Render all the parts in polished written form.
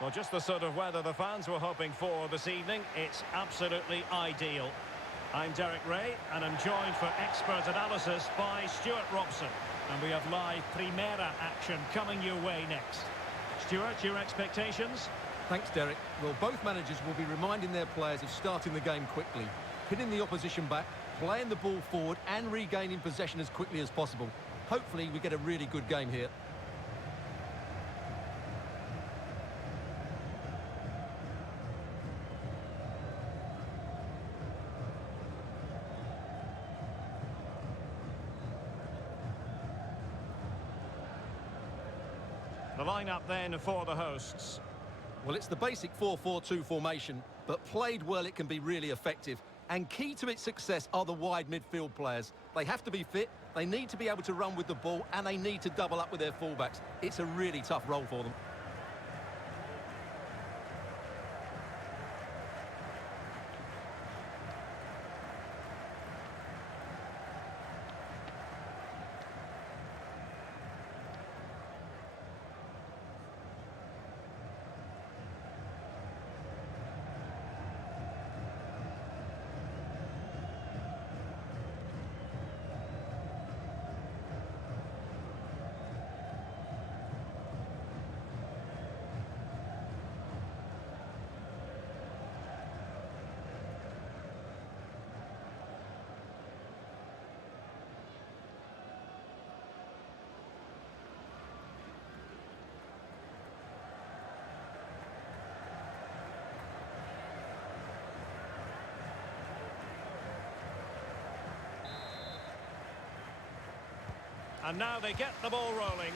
Well, just the sort of weather the fans were hoping for this evening. It's absolutely ideal. I'm Derek Ray, and I'm joined for expert analysis by Stuart Robson. And we have live Primera action coming your way next. Stuart, your expectations? Thanks, Derek. Well, both managers will be reminding their players of starting the game quickly, pinning the opposition back, playing the ball forward and regaining possession as quickly as possible. Hopefully we get a really good game here. The lineup then for the hosts. Well, it's the basic 4-4-2 formation, but played well it can be really effective. And key to its success are the wide midfield players. They have to be fit, they need to be able to run with the ball, and they need to double up with their fullbacks. It's a really tough role for them. And now they get the ball rolling.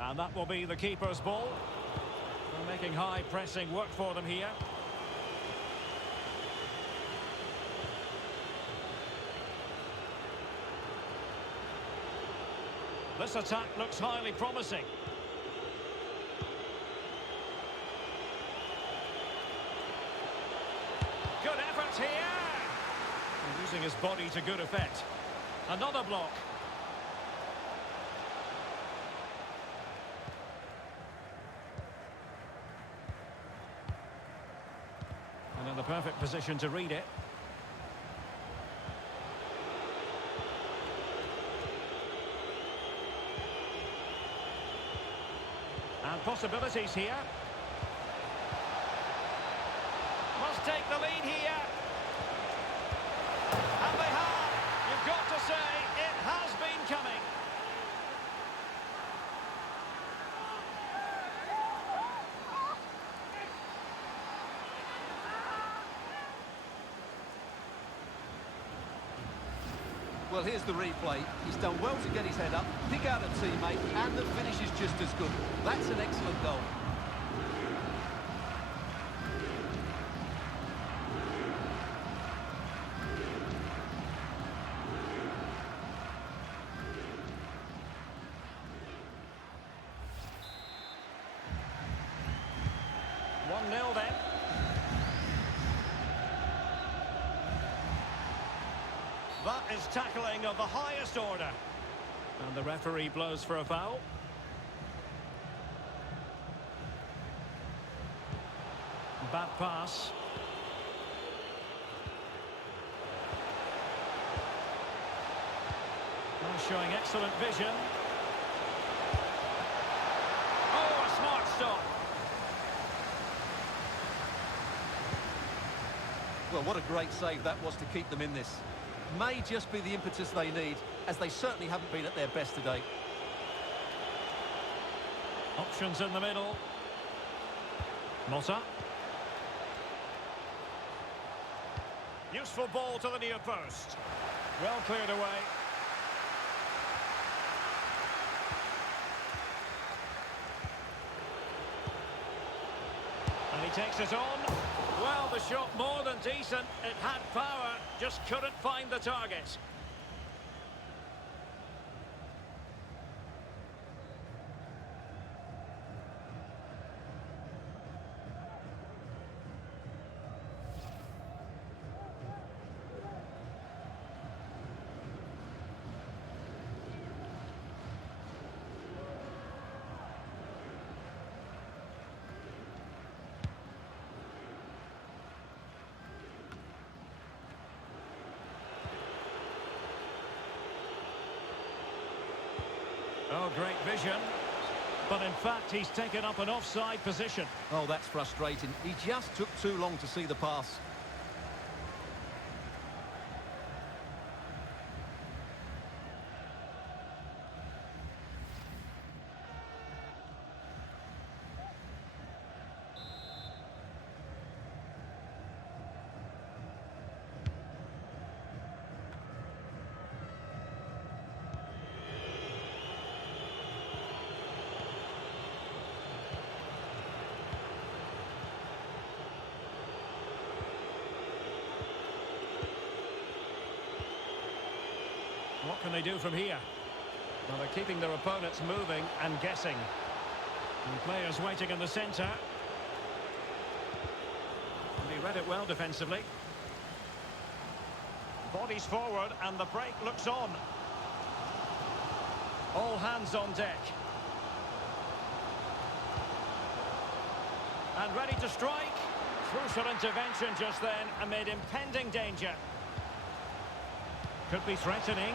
And that will be the keeper's ball. They're making high pressing work for them here. This attack looks highly promising. Good effort here. And using his body to good effect. Another block. And in the perfect position to read it. And possibilities here. Must take the lead here. And they have. You've got to say, it has been coming. Well, here's the replay. He's done well to get his head up, pick out a teammate, and the finish is just as good. That's an excellent goal. One 0 then. That is tackling of the highest order. And the referee blows for a foul. Bad pass. Now showing excellent vision. Oh, a smart stop. Well, what a great save that was to keep them in this. May just be the impetus they need, as they certainly haven't been at their best today. Options in the middle. Motta. Useful ball to the near post. Well cleared away. And he takes it on. Well, the shot more than decent. It had power, just couldn't find the target. Oh, great vision. But in fact, he's taken up an offside position. Oh, that's frustrating. He just took too long to see the pass. What can they do from here? Well, they're keeping their opponents moving and guessing. And players waiting in the centre. And he read it well defensively. Bodies forward and the break looks on. All hands on deck. And ready to strike. Crucial intervention just then amid impending danger. Could be threatening.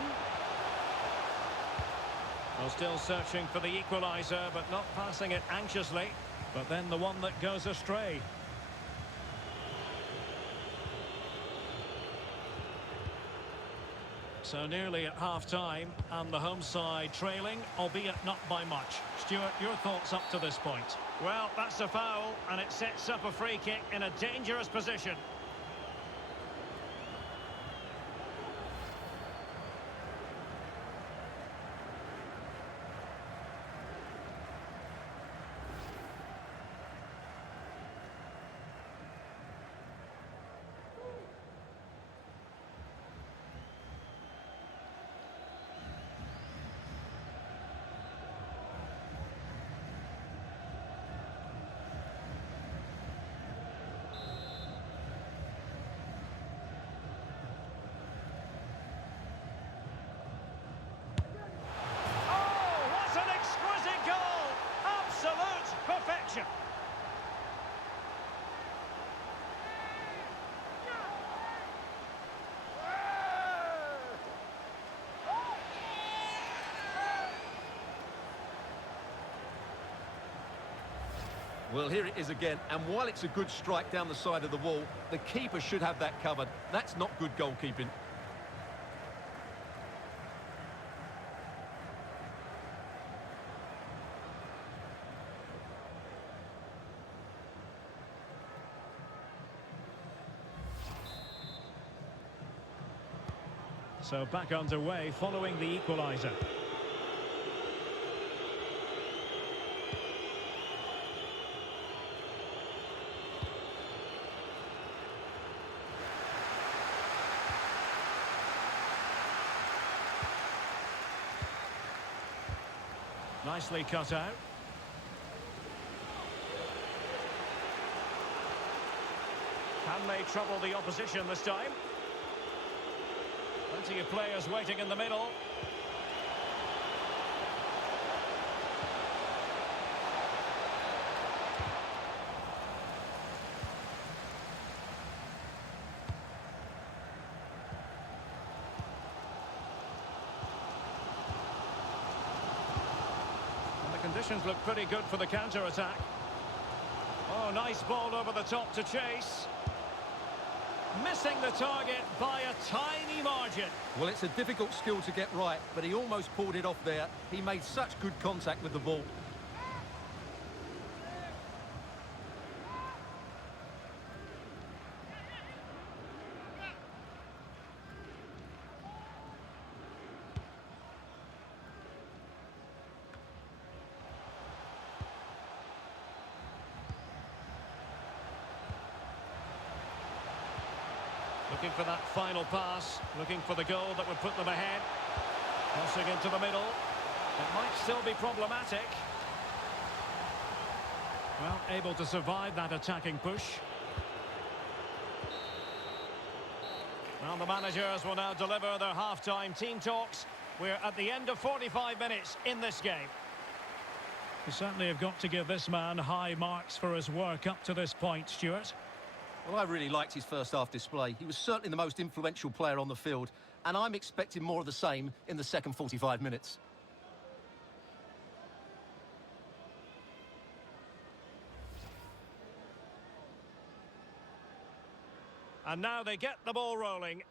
Well, still searching for the equaliser, but not passing it anxiously. But then the one that goes astray. So nearly at half-time, and the home side trailing, albeit not by much. Stuart, your thoughts up to this point? Well, that's a foul, and it sets up a free kick in a dangerous position. Perfection. Well, here it is again, and while it's a good strike down the side of the wall, the keeper should have that covered. That's not good goalkeeping. So back underway following the equaliser. Nicely cut out. Can they trouble the opposition this time? Plenty of players waiting in the middle. And the conditions look pretty good for the counter-attack. Oh, nice ball over the top to chase. Missing the target by a tiny margin. Well, it's a difficult skill to get right, but he almost pulled it off there. He made such good contact with the ball. Looking for that final pass, looking for the goal that would put them ahead. Crossing into the middle. It might still be problematic. Well, able to survive that attacking push. Well, the managers will now deliver their half-time team talks. We're at the end of 45 minutes in this game. You certainly have got to give this man high marks for his work up to this point, Stuart. Well, I really liked his first half display. He was certainly the most influential player on the field, and I'm expecting more of the same in the second 45 minutes. And now they get the ball rolling.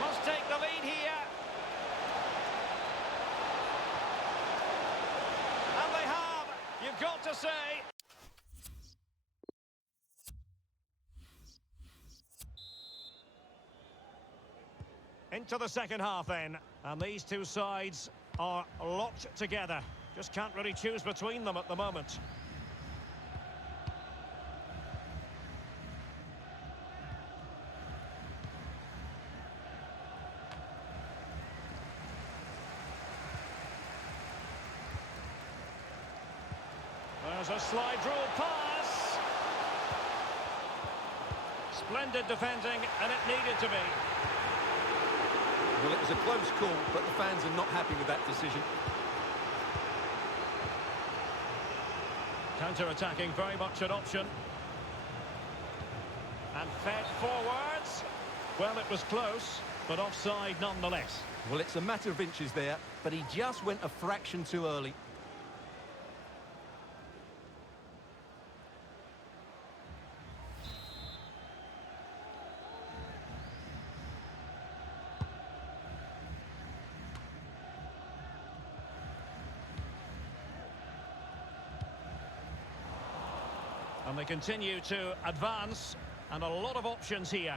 Must take the lead here. And they have, you've got to say. Into the second half then. And these two sides are locked together. Just can't really choose between them at the moment. There's a slide rule pass. Splendid defending, and it needed to be. Well, it was a close call, but the fans are not happy with that decision. Counter-attacking, very much an option. And fed forwards. Well, it was close, but offside nonetheless. Well, it's a matter of inches there, but he just went a fraction too early. And they continue to advance, and a lot of options here.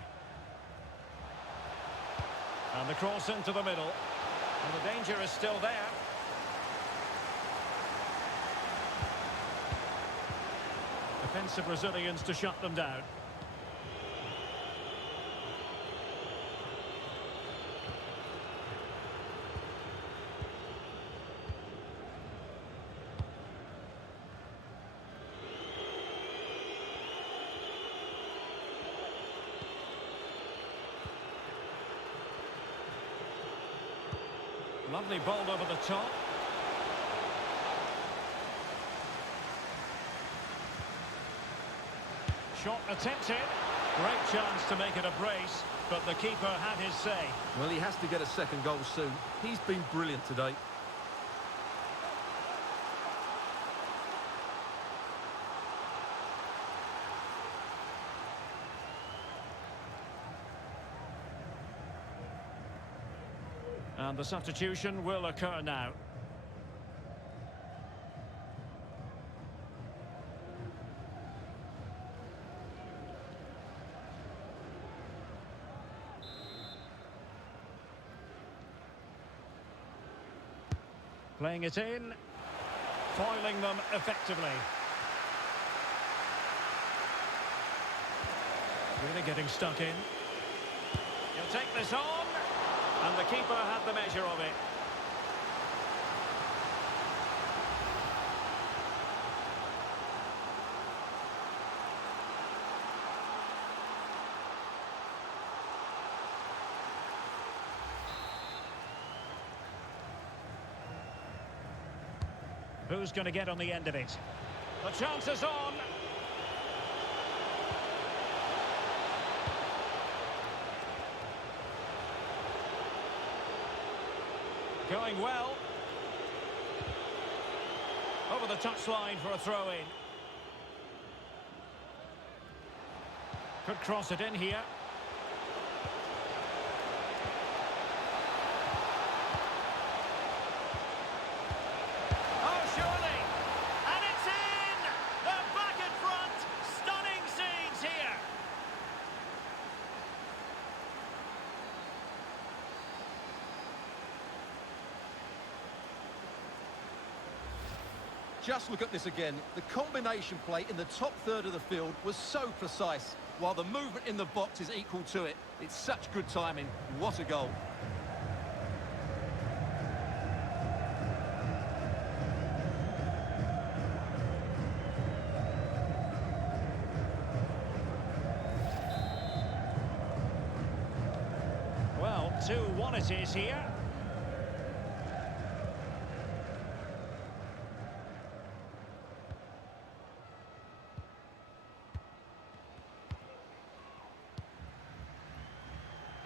And the cross into the middle, and the danger is still there. Defensive resilience to shut them down. Lovely ball over the top. Shot attempted. Great chance to make it a brace, but the keeper had his say. Well, he has to get a second goal soon. He's been brilliant today. And the substitution will occur now. Playing it in, foiling them effectively. Really getting stuck in. He'll take this on. And the keeper had the measure of it. Who's going to get on the end of it? The chance is on. Going well. Over the touchline for a throw-in. Could cross it in here. Oh, surely! And it's in! They're back in front! Stunning scenes here! Just look at this again. The combination play in the top third of the field was so precise, while the movement in the box is equal to it. It's such good timing. What a goal. Well, 2-1 it is here.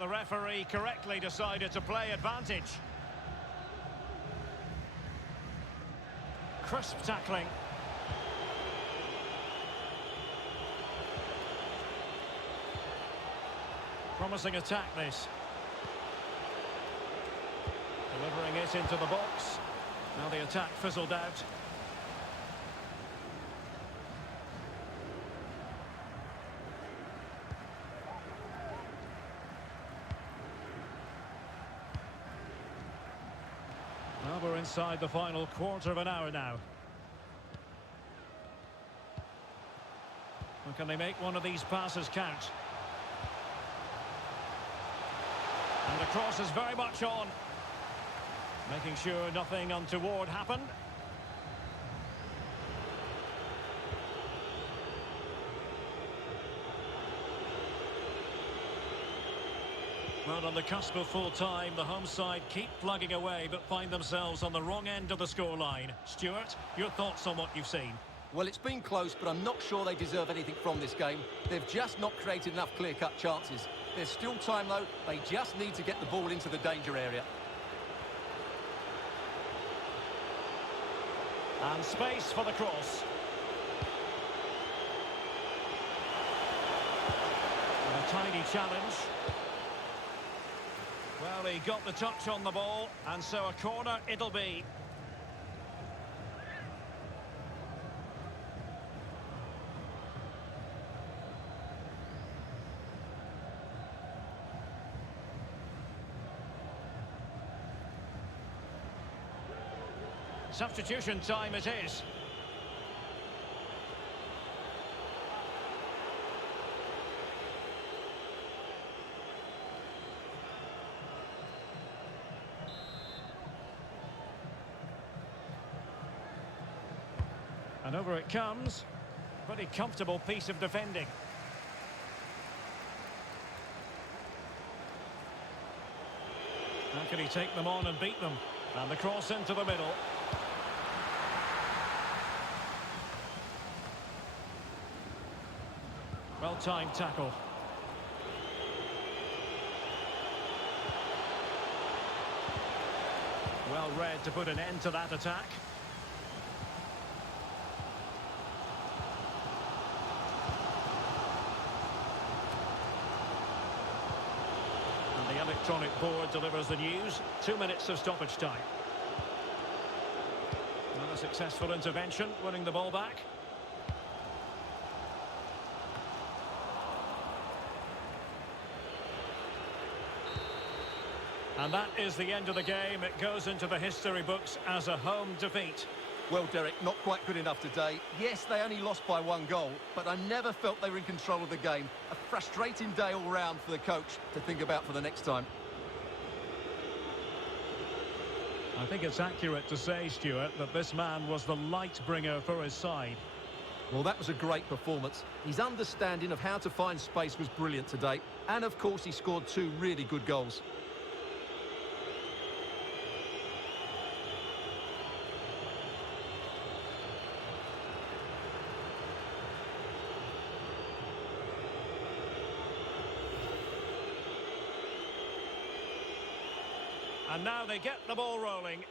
The referee correctly decided to play advantage. Crisp tackling. Promising attack, this. Delivering it into the box. Now the attack fizzled out. Well, we're inside the final quarter of an hour now. Well, can they make one of these passes count? And the cross is very much on. Making sure nothing untoward happened. Well, on the cusp of full time, the home side keep plugging away but find themselves on the wrong end of the scoreline. Stuart, your thoughts on what you've seen? Well, it's been close, but I'm not sure they deserve anything from this game. They've just not created enough clear-cut chances. There's still time, though. They just need to get the ball into the danger area. And space for the cross. And a tiny challenge. Well, he got the touch on the ball, and so a corner it'll be. Substitution time it is. And over it comes. Pretty comfortable piece of defending. How can he take them on and beat them? And the cross into the middle. Well-timed tackle. Well read to put an end to that attack. And the electronic board delivers the news. 2 minutes of stoppage time. Another successful intervention, winning the ball back. And that is the end of the game. It goes into the history books as a home defeat. Well, Derek, not quite good enough today. Yes, they only lost by 1 goal, but I never felt they were in control of the game. A frustrating day all round for the coach to think about for the next time. I think it's accurate to say, Stuart, that this man was the light bringer for his side. Well, that was a great performance. His understanding of how to find space was brilliant today. And, of course, he scored 2 really good goals. And now they get the ball rolling.